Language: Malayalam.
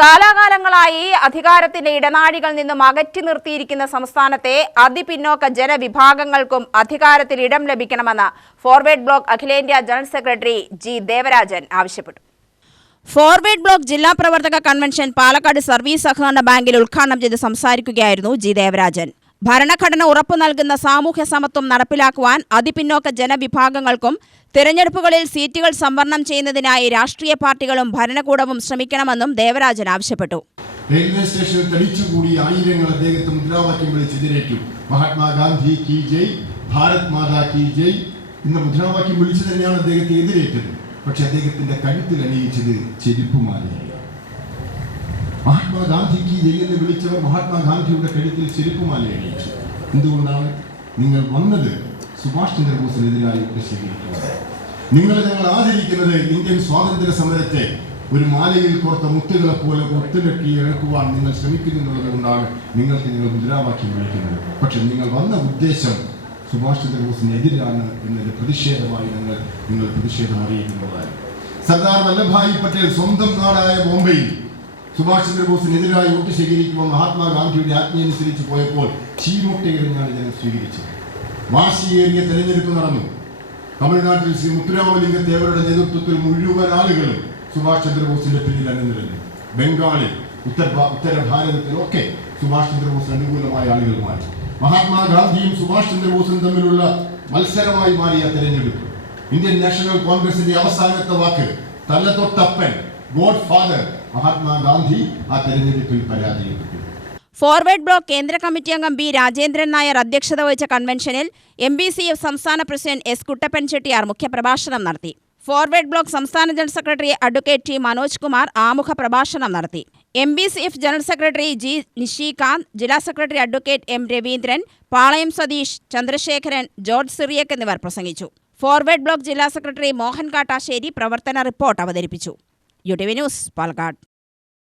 കാലാകാലങ്ങളായി അധികാരത്തിന്റെ ഇടനാഴികളിൽ നിന്നും അകറ്റി നിർത്തിയിരിക്കുന്ന സംസ്ഥാനത്തെ അതിപിന്നോക്ക ജനവിഭാഗങ്ങൾക്കും അധികാരത്തിൽ ഇടം ലഭിക്കണമെന്ന് ഫോർവേഡ് ബ്ലോക്ക് അഖിലേന്ത്യാ ജനറൽ സെക്രട്ടറി ജി ദേവരാജൻ ആവശ്യപ്പെട്ടു. ഫോർവേഡ് ബ്ലോക്ക് ജില്ലാ പ്രവർത്തക കൺവെൻഷൻ പാലക്കാട് സർവീസ് സഹകരണ ബാങ്കിൽ ഉദ്ഘാടനം ചെയ്ത് സംസാരിക്കുകയായിരുന്നു ജി ദേവരാജൻ. ഭരണഘടന ഉറപ്പു നൽകുന്ന സാമൂഹ്യ സമത്വം നടപ്പിലാക്കുവാൻ അതിപിന്നോക്ക ജനവിഭാഗങ്ങൾക്കും തിരഞ്ഞെടുപ്പുകളിൽ സീറ്റുകൾ സംവരണം ചെയ്യുന്നതിനായി രാഷ്ട്രീയ പാർട്ടികളും ഭരണകൂടവും ശ്രമിക്കണമെന്നും ദേവരാജൻ ആവശ്യപ്പെട്ടു. റെയിൽവേ സ്റ്റേഷനിൽ തടിച്ചുകൂടി ആയിരങ്ങൾ അദ്ദേഹത്തെ മുദ്രാവാക്യം വിളിച്ചെതിരേറ്റു. മഹാത്മാഗാന്ധി കി ജയ്, ഭാരത് മാതാ കി ജയ് എന്ന മുദ്രാവാക്യം വിളിച്ചു തന്നെയാണ് അദ്ദേഹത്തെ എതിരേറ്റത്. പക്ഷെ അദ്ദേഹത്തിന്റെ കഴുത്തിൽ അണിയിച്ചത് ചെരുപ്പുമാലയാണ്. മഹാത്മാഗാന്ധിക്ക് ജയിലെന്ന് വിളിച്ചവർ മഹാത്മാഗാന്ധിയുടെ കഴുത്തിൽ ചെരുപ്പുമാല അണിയിച്ചു. എന്തുകൊണ്ടാണ്? നിങ്ങൾ വന്നത് സുഭാഷ് ചന്ദ്രബോസിനെതിരായി സ്വീകരിക്കുന്നത്. ഞങ്ങൾ ആദരിക്കുന്നത് ഇന്ത്യൻ സ്വാതന്ത്ര്യ സമരത്തെ ഒരു മാലയിൽ കോർത്ത മുത്തുകളെ പോലെ ഒത്തുകെട്ടി ഇഴക്കുവാൻ നിങ്ങൾ ശ്രമിക്കുന്നു എന്നുള്ളത് കൊണ്ടാണ് നിങ്ങൾ മുദ്രാവാക്യം വിളിക്കുന്നത്. പക്ഷെ നിങ്ങൾ വന്ന ഉദ്ദേശം സുഭാഷ് ചന്ദ്രബോസിനെതിരാണ് എന്നൊരു പ്രതിഷേധമായി നിങ്ങൾ പ്രതിഷേധം അറിയിക്കുന്നതാണ്. സർദാർ വല്ലഭായ് പട്ടേൽ സ്വന്തം നാടായ ബോംബെയിൽ സുഭാഷ് ചന്ദ്രബോസിനെതിരായി വോട്ട് ശേഖരിക്കുമ്പോൾ മഹാത്മാഗാന്ധിയുടെ ആജ്ഞയനുസരിച്ച് പോയപ്പോൾ ചീമൊട്ടയെറിഞ്ഞാണ് ജനം സ്വീകരിച്ചത്. വാശിയേറിയ തെരഞ്ഞെടുപ്പ് നടന്നു. തമിഴ്നാട്ടിൽ ശ്രീ മുത്തുരാമലിംഗ തേവരുടെ നേതൃത്വത്തിൽ മുഴുവൻ ആളുകളും സുഭാഷ് ചന്ദ്രബോസിന്റെ പിന്നിൽ അണിനിരന്നു. ബംഗാളിൽ, ഉത്തര ഭാരതത്തിലൊക്കെ സുഭാഷ് ചന്ദ്രബോസിന് അനുകൂലമായ ആളുകൾ മാറി. മഹാത്മാഗാന്ധിയും സുഭാഷ് ചന്ദ്രബോസും തമ്മിലുള്ള മത്സരമായി മാറിയ തെരഞ്ഞെടുപ്പ് ഇന്ത്യൻ നാഷണൽ കോൺഗ്രസിന്റെ അവസാനത്തെ വാക്ക് തലതൊട്ടപ്പൻ ഗോഡ് ഫാദർ മഹാത്മാഗാന്ധി ആ തെരഞ്ഞെടുപ്പിൽ പരാജയപ്പെട്ടു. ഫോർവേഡ് ബ്ലോക്ക് കേന്ദ്ര കമ്മിറ്റി അംഗം ബി രാജേന്ദ്രൻ നായർ അധ്യക്ഷത വഹിച്ച കൺവെൻഷനിൽ MBCF സംസ്ഥാന പ്രസിഡന്റ് S കുട്ടപ്പൻ ചെട്ടിയാർ മുഖ്യപ്രഭാഷണം നടത്തി. ഫോർവേഡ് ബ്ലോക്ക് സംസ്ഥാന general secretary advocate T Manoj Kumar ആമുഖ പ്രഭാഷണം നടത്തി. MBCF general secretary G Nishikant, ജില്ലാ സെക്രട്ടറി അഡ്വക്കേറ്റ് M രവീന്ദ്രൻ, പാളയം സതീഷ്, ചന്ദ്രശേഖരൻ, ജോർജ് സിറിയക് എന്നിവർ പ്രസംഗിച്ചു. ഫോർവേഡ് ബ്ലോക്ക് ജില്ലാ സെക്രട്ടറി മോഹൻ കാട്ടാശ്ശേരി പ്രവർത്തന റിപ്പോർട്ട് അവതരിപ്പിച്ചു. UTV news, Palakkad.